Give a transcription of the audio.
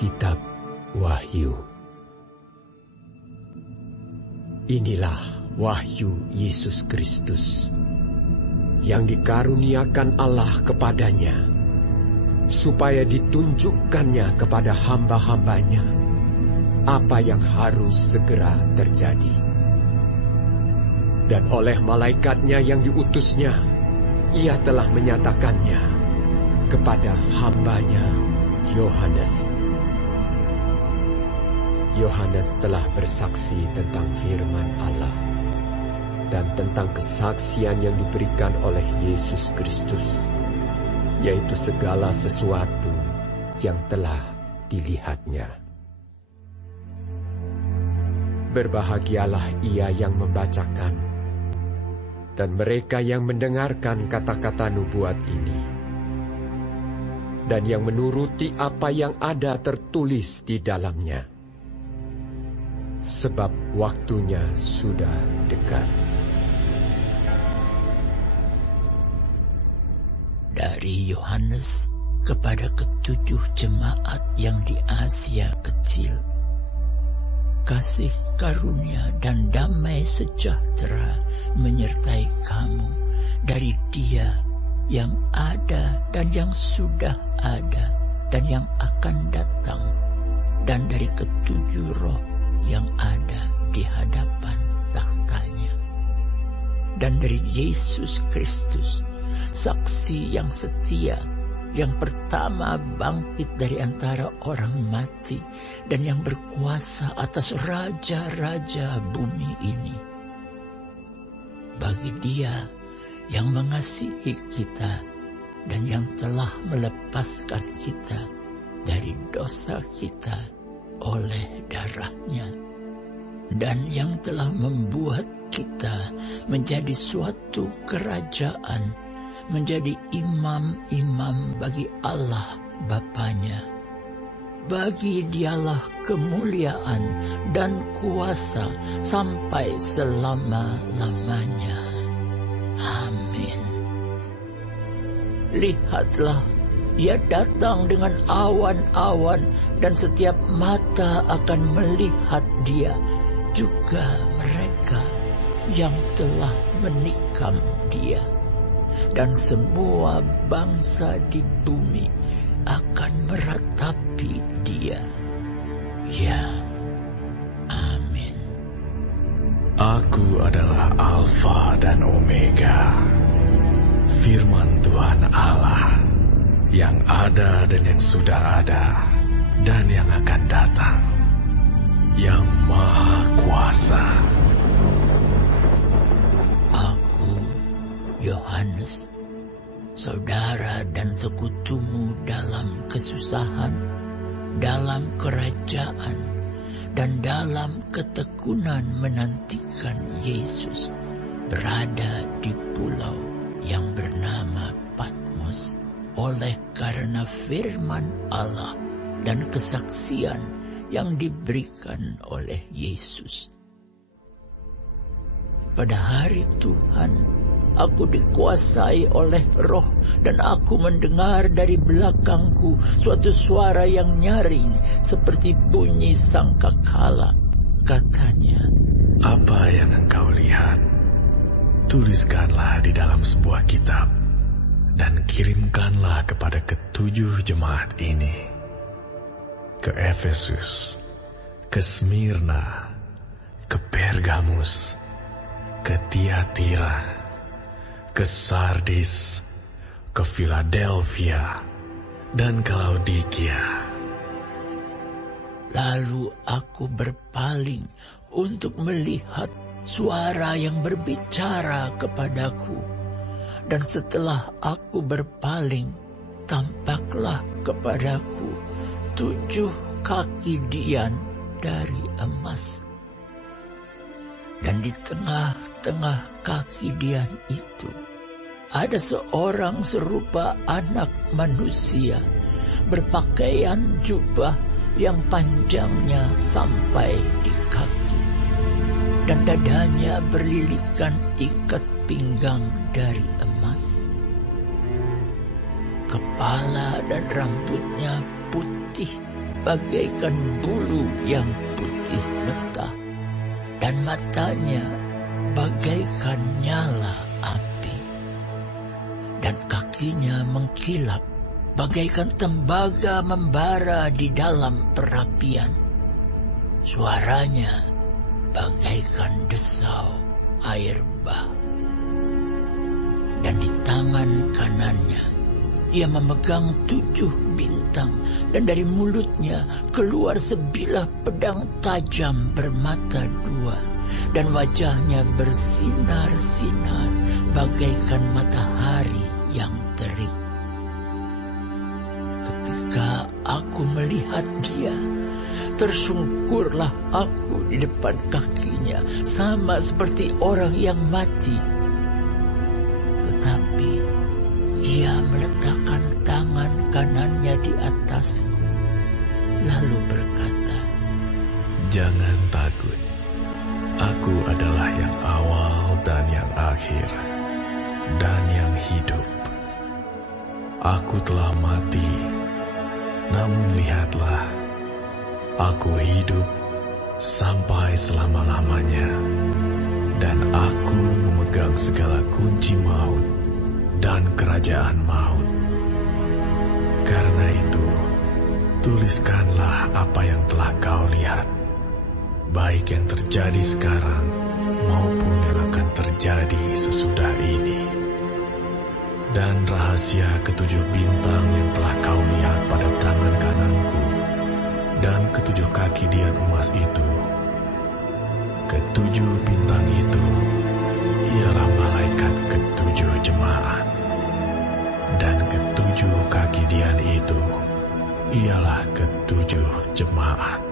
Kitab Wahyu. Inilah wahyu Yesus Kristus yang dikaruniakan Allah kepadanya, supaya ditunjukkannya kepada hamba-hambanya apa yang harus segera terjadi. Dan oleh malaikatnya yang diutusnya, ia telah menyatakannya kepada hambanya Yohanes. Yohanes telah bersaksi tentang firman Allah dan tentang kesaksian yang diberikan oleh Yesus Kristus, yaitu segala sesuatu yang telah dilihatnya. Berbahagialah ia yang membacakan dan mereka yang mendengarkan kata-kata nubuat ini, dan yang menuruti apa yang ada tertulis di dalamnya, sebab waktunya sudah dekat. Dari Yohanes kepada ketujuh jemaat yang di Asia Kecil, kasih karunia dan damai sejahtera menyertai kamu dari Dia yang ada dan yang sudah ada dan yang akan datang, dan dari ketujuh roh yang ada di hadapan tahtanya, dan dari Yesus Kristus, saksi yang setia, yang pertama bangkit dari antara orang mati, dan yang berkuasa atas raja-raja bumi ini. Bagi Dia yang mengasihi kita dan yang telah melepaskan kita dari dosa kita oleh darah-Nya, dan yang telah membuat kita menjadi suatu kerajaan, menjadi imam-imam bagi Allah Bapa-Nya. Bagi Dialah kemuliaan dan kuasa sampai selama-lamanya. Amin. Lihatlah, Ia datang dengan awan-awan, dan setiap mata akan melihat Dia, juga mereka yang telah menikam Dia. Dan semua bangsa di bumi akan meratapi Dia. Ya, amin. Aku adalah Alfa dan Omega, firman Tuhan Allah, yang ada dan yang sudah ada, dan yang akan datang, yang Maha Kuasa. Aku, Yohanes, saudara dan sekutumu dalam kesusahan, dalam kerajaan, dan dalam ketekunan menantikan Yesus, berada di pulau yang bernama Patmos, oleh karena firman Allah dan kesaksian yang diberikan oleh Yesus. Pada hari Tuhan, aku dikuasai oleh Roh, dan aku mendengar dari belakangku suatu suara yang nyaring seperti bunyi sangkakala. Katanya, "Apa yang engkau lihat, tuliskanlah di dalam sebuah kitab, dan kirimkanlah kepada ketujuh jemaat ini: ke Efesus, ke Smyrna, ke Pergamus, ke Tiatira, ke Sardis, ke Philadelphia, dan ke Laodikia." Lalu aku berpaling untuk melihat suara yang berbicara kepadaku. Dan setelah aku berpaling, tampaklah kepadaku 7 kaki dian dari emas. Dan di tengah-tengah kaki dian itu ada seorang serupa anak manusia, berpakaian jubah yang panjangnya sampai di kaki, dan dadanya berlilitkan ikat pinggang dari emas. Kepala dan rambutnya putih bagaikan bulu yang putih mentah, dan matanya bagaikan nyala api, dan kakinya mengkilap bagaikan tembaga membara di dalam perapian. Suaranya bagaikan desau air bah. Dan di tangan kanannya ia memegang 7 bintang, dan dari mulutnya keluar sebilah pedang tajam bermata 2, dan wajahnya bersinar-sinar bagaikan matahari yang terik. Ketika aku melihat dia, tersungkurlah aku di depan kakinya, sama seperti orang yang mati. Tetapi ia meletakkan tangan kanannya di atasku, lalu berkata, "Jangan takut, aku adalah yang awal dan yang akhir, dan yang hidup. Aku telah mati, namun lihatlah, aku hidup sampai selama-lamanya, dan aku memegang segala kunci maut dan kerajaan maut. Karena itu, tuliskanlah apa yang telah kau lihat, baik yang terjadi sekarang maupun yang akan terjadi sesudah ini. Dan rahasia 7 bintang yang telah kau lihat pada tangan kananku dan 7 kaki dian emas itu. 7 bintang itu ialah malaikat 7 jemaat, dan 7 kaki dian itu ialah 7 jemaat."